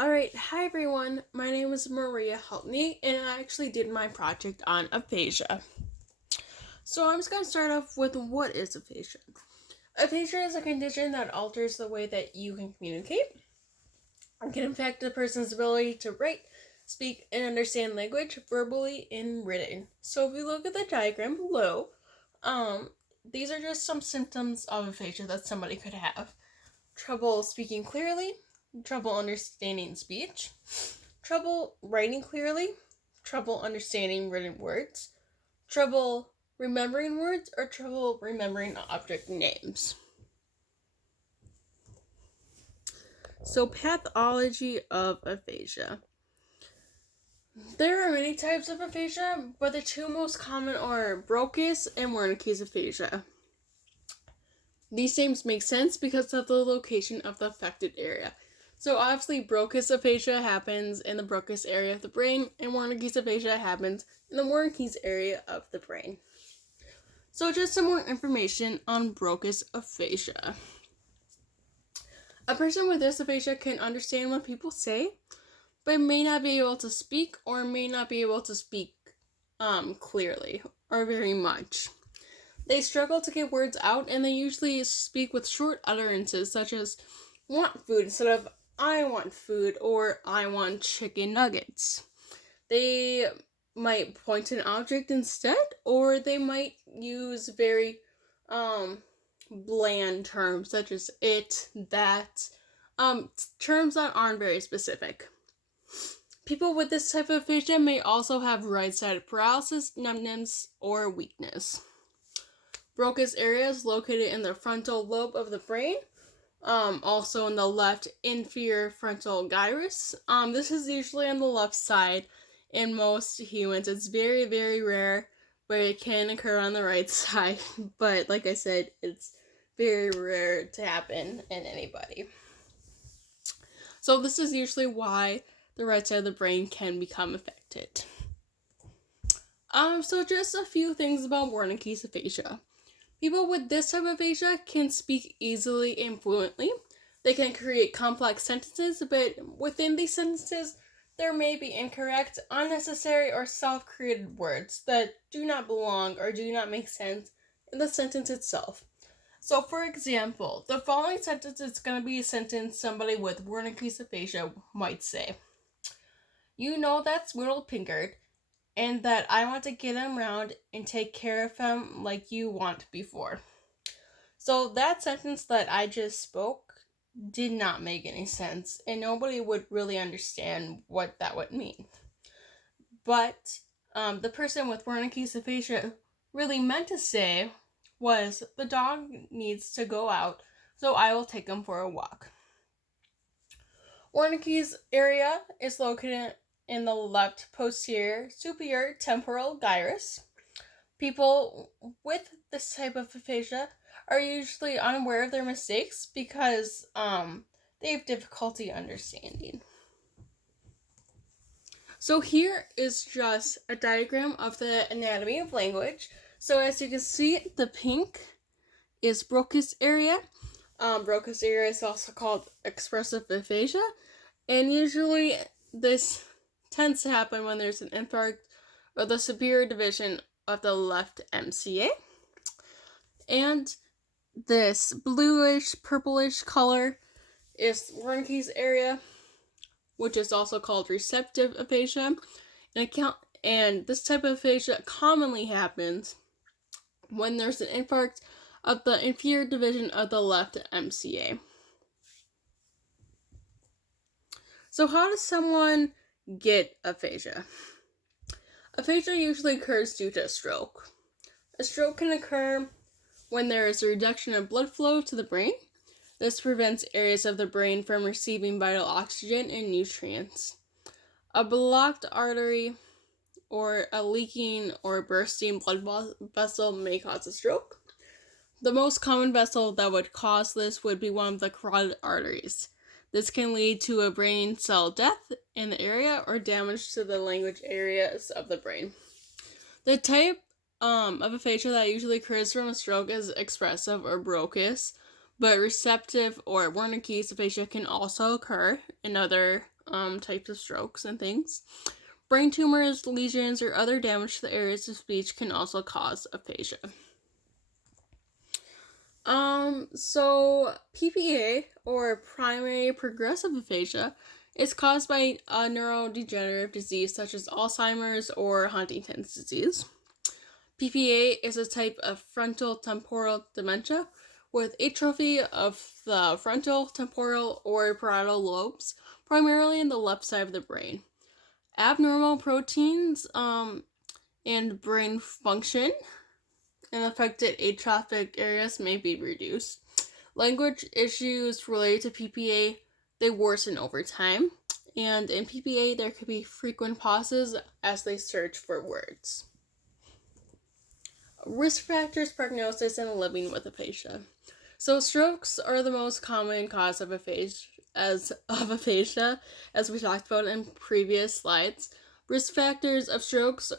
Alright, hi everyone. My name is Maria Helpney, and I actually did my project on aphasia. So I'm just going to start off with what is aphasia. Aphasia is a condition that alters the way that you can communicate and can affect a person's ability to write, speak, and understand language verbally and written. So if you look at the diagram below, these are just some symptoms of aphasia that somebody could have. Trouble speaking clearly, trouble understanding speech, trouble writing clearly, trouble understanding written words, trouble remembering words, or trouble remembering object names. So, pathology of aphasia. There are many types of aphasia, but the two most common are Broca's and Wernicke's aphasia. These names make sense because of the location of the affected area. So obviously Broca's aphasia happens in the Broca's area of the brain, and Wernicke's aphasia happens in the Wernicke's area of the brain. So just some more information on Broca's aphasia. A person with this aphasia can understand what people say, but may not be able to speak or may not be able to speak clearly or very much. They struggle to get words out, and they usually speak with short utterances such as want food instead of I want food or I want chicken nuggets. They might point to an object instead, or they might use very bland terms such as it, that, terms that aren't very specific. People with this type of aphasia may also have right-sided paralysis, numbness, or weakness. Broca's area is located in the frontal lobe of the brain, also in the left inferior frontal gyrus. This is usually on the left side in most humans. It's very, very rare, but it can occur on the right side. But like I said, it's very rare to happen in anybody. So this is usually why the right side of the brain can become affected. So just a few things about Wernicke's aphasia. People with this type of aphasia can speak easily and fluently. They can create complex sentences, but within these sentences, there may be incorrect, unnecessary, or self-created words that do not belong or do not make sense in the sentence itself. So, for example, the following sentence is going to be a sentence somebody with Wernicke's aphasia might say. You know that's Whittle Pinkard, and that I want to get him round and take care of him like you want before. So that sentence that I just spoke did not make any sense, and nobody would really understand what that would mean. But the person with Wernicke's aphasia really meant to say was, the dog needs to go out, so I will take him for a walk. Wernicke's area is located in the left posterior superior temporal gyrus. People with this type of aphasia are usually unaware of their mistakes because they have difficulty understanding. So here is just a diagram of the anatomy of language. So as you can see, the pink is Broca's area. Broca's area is also called expressive aphasia, and usually this tends to happen when there's an infarct or the superior division of the left MCA. And this bluish, purplish color is Wernicke's area, which is also called receptive aphasia. And this type of aphasia commonly happens when there's an infarct of the inferior division of the left MCA. So how does someone get aphasia? Aphasia usually occurs due to a stroke. A stroke can occur when there is a reduction of blood flow to the brain. This prevents areas of the brain from receiving vital oxygen and nutrients. A blocked artery or a leaking or bursting blood vessel may cause a stroke. The most common vessel that would cause this would be one of the carotid arteries. This can lead to a brain cell death in the area or damage to the language areas of the brain. The type of aphasia that usually occurs from a stroke is expressive or Broca's, but receptive or Wernicke's aphasia can also occur in other types of strokes and things. Brain tumors, lesions, or other damage to the areas of speech can also cause aphasia. So PPA, or primary progressive aphasia, is caused by a neurodegenerative disease such as Alzheimer's or Huntington's disease. PPA is a type of frontal temporal dementia with atrophy of the frontal, temporal, or parietal lobes, primarily in the left side of the brain. Abnormal proteins and brain function in affected atrophic areas may be reduced. Language issues related to PPA, they worsen over time. And in PPA, there could be frequent pauses as they search for words. Risk factors, prognosis, and living with aphasia. So strokes are the most common cause of aphasia, as we talked about in previous slides. Risk factors of strokes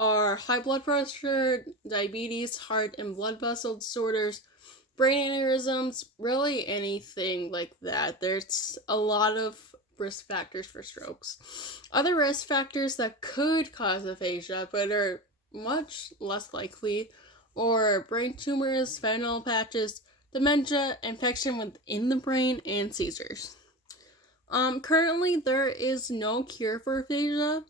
are high blood pressure, diabetes, heart and blood vessel disorders, brain aneurysms, really anything like that. There's a lot of risk factors for strokes. Other risk factors that could cause aphasia but are much less likely are brain tumors, fentanyl patches, dementia, infection within the brain, and seizures. Currently, there is no cure for aphasia,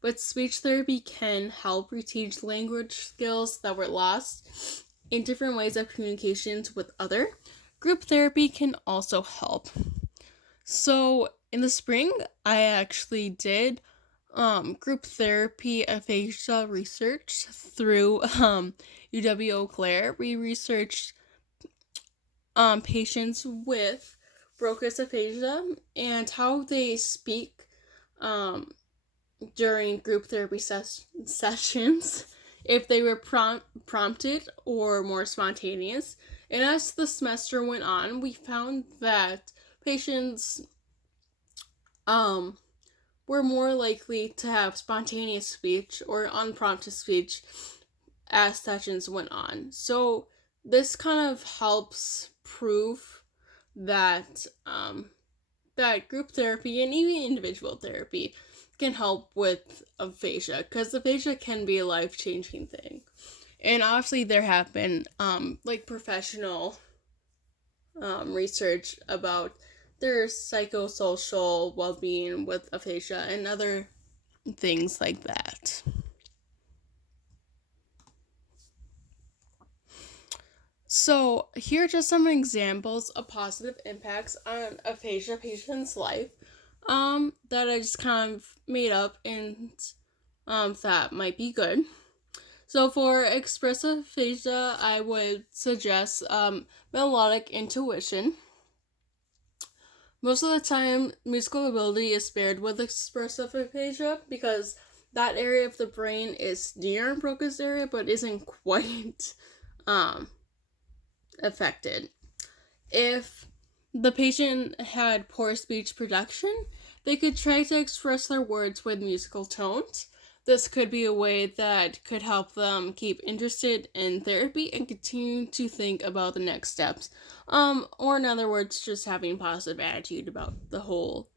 but speech therapy can help reteach language skills that were lost in different ways of communications with other. Group therapy can also help. So in the spring, I actually did group therapy aphasia research through UW Eau Claire. We researched patients with Broca's aphasia and how they speak during group therapy sessions, if they were prompted or more spontaneous. And as the semester went on, we found that patients were more likely to have spontaneous speech or unprompted speech as sessions went on. So this kind of helps prove that that group therapy and even individual therapy can help with aphasia, because aphasia can be a life-changing thing. And obviously there have been professional research about their psychosocial well-being with aphasia and other things like that. So here are just some examples of positive impacts on aphasia patients' life that I just kind of made up and that might be good. So for expressive aphasia, I would suggest melodic intuition. Most of the time, musical ability is spared with expressive aphasia because that area of the brain is near Broca's area but isn't quite affected. If the patient had poor speech production, they could try to express their words with musical tones. This could be a way that could help them keep interested in therapy and continue to think about the next steps. Or in other words, just having positive attitude about the whole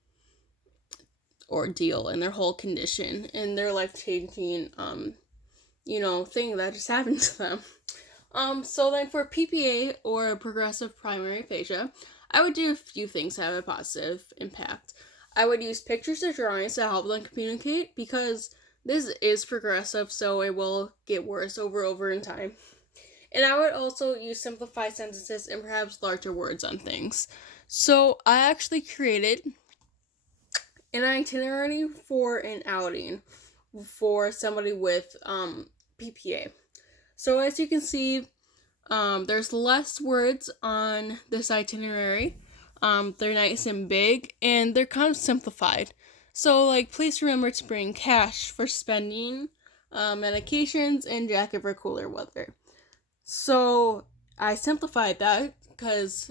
ordeal and their whole condition and their life-changing, thing that just happened to them. So then for PPA, or progressive primary aphasia, I would do a few things to have a positive impact. I would use pictures or drawings to help them communicate, because this is progressive, so it will get worse over in time. And I would also use simplified sentences and perhaps larger words on things. So I actually created an itinerary for an outing for somebody with PPA. So as you can see, there's less words on this itinerary. They're nice and big, and they're kind of simplified. So, please remember to bring cash for spending, medications, and jacket for cooler weather. So, I simplified that because,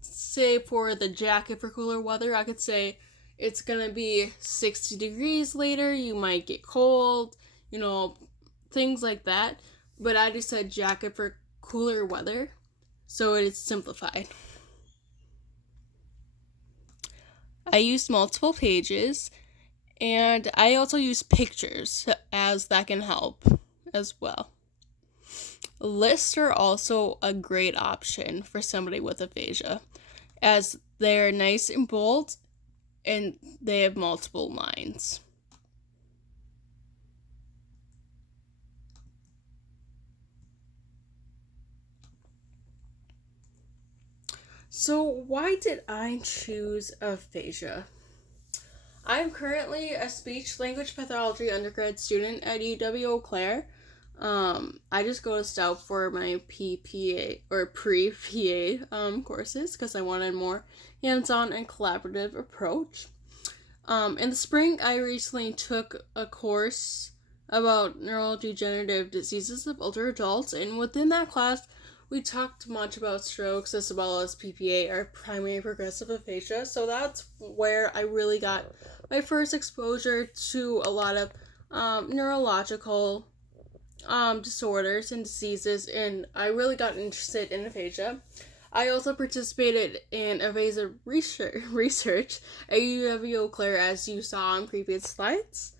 say, for the jacket for cooler weather, I could say it's gonna be 60 degrees later, you might get cold, things like that. But I just said jacket for cooler weather, so it is simplified. I use multiple pages, and I also use pictures, as that can help as well. Lists are also a great option for somebody with aphasia, as they're nice and bold and they have multiple lines. So, why did I choose aphasia? I'm currently a speech language pathology undergrad student at UW-Eau Claire. I just go to Stout for my PPA or pre-PA courses because I wanted more hands-on and collaborative approach. In the spring, I recently took a course about neurodegenerative diseases of older adults, and within that class, we talked much about strokes as well as PPA, or primary progressive aphasia. So that's where I really got my first exposure to a lot of neurological disorders and diseases, and I really got interested in aphasia. I also participated in aphasia research at UW-Eau Claire, as you saw on previous slides.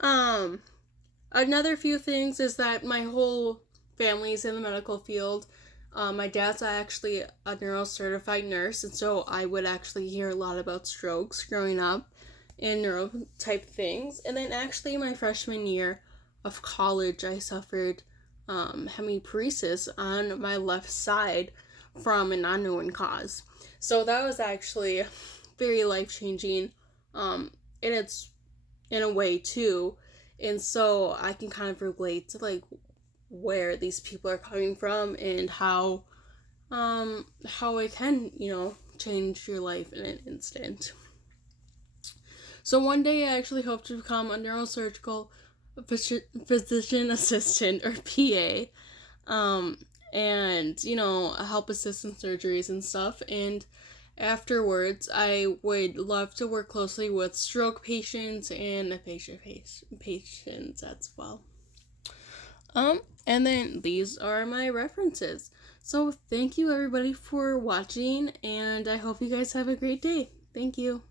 Another few things is that my whole family is in the medical field. My dad's actually a neuro-certified nurse, and so I would actually hear a lot about strokes growing up and neuro type things. And then actually my freshman year of college, I suffered hemiparesis on my left side from an unknown cause. So that was actually very life-changing, and it's in a way too. And so I can kind of relate to like where these people are coming from and how it can, change your life in an instant. So one day I actually hope to become a neurosurgical physician assistant, or PA, and help assist in surgeries and stuff. And afterwards, I would love to work closely with stroke patients and aphasia patients as well. And then these are my references. So thank you everybody for watching, and I hope you guys have a great day. Thank you.